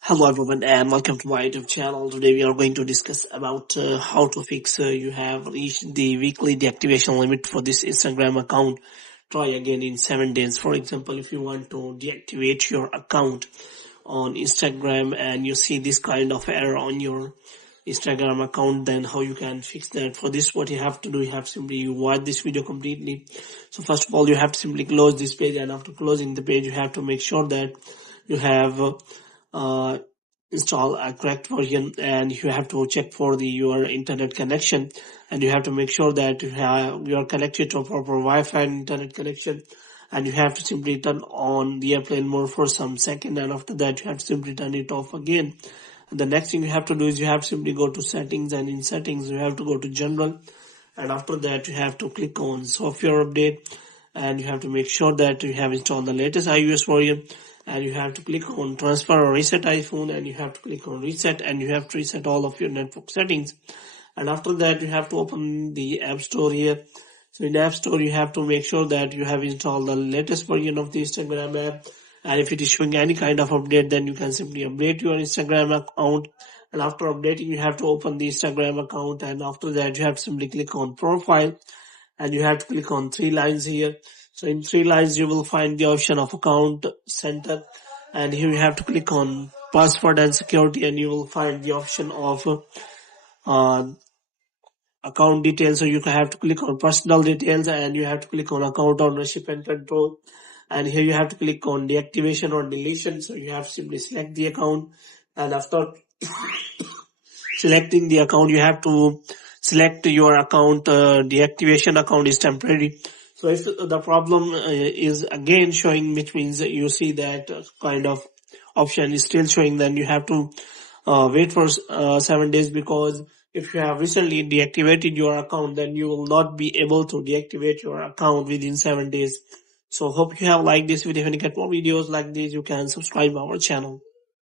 Hello everyone and welcome to my YouTube channel. Today we are going to discuss about how to fix you have reached the weekly deactivation limit for this Instagram account. Try again in 7 days. For example, if you want to deactivate your account on Instagram and you see this kind of error on your Instagram account, then how you can fix that. For this, what you have to do, you have to simply watch this video completely. So first of all, you have to simply close this page, and after closing the page, you have to make sure that you have uh, install a correct version, and you have to check for your internet connection, and you have to make sure that you are connected to a proper Wi-Fi and internet connection, and you have to simply turn on the airplane mode for some second, and after that you have to simply turn it off again. And the next thing you have to do is you have to simply go to settings, and in settings you have to go to general, and after that you have to click on software update, and you have to make sure that you have installed the latest iOS version, and you have to click on transfer or reset iPhone, and you have to click on reset, and you have to reset all of your network settings. And after that you have to open the App Store here. So in App Store you have to make sure that you have installed the latest version of the Instagram app, and if it is showing any kind of update, then you can simply update your Instagram account. And after updating, you have to open the Instagram account, and after that you have to simply click on profile, and you have to click on 3 lines here. So in 3 lines you will find the option of account center, and here you have to click on password and security, and you will find the option of uh, account details. So you have to click on personal details, and you have to click on account ownership and control, and here you have to click on deactivation or deletion. So you have to simply select the account, and after selecting the account you have to select your account. Deactivation account is temporary. So if the problem is again showing, which means you see that kind of option is still showing, then you have to wait for 7 days, because if you have recently deactivated your account, then you will not be able to deactivate your account within 7 days. So hope you have liked this video. If you get more videos like this, you can subscribe our channel.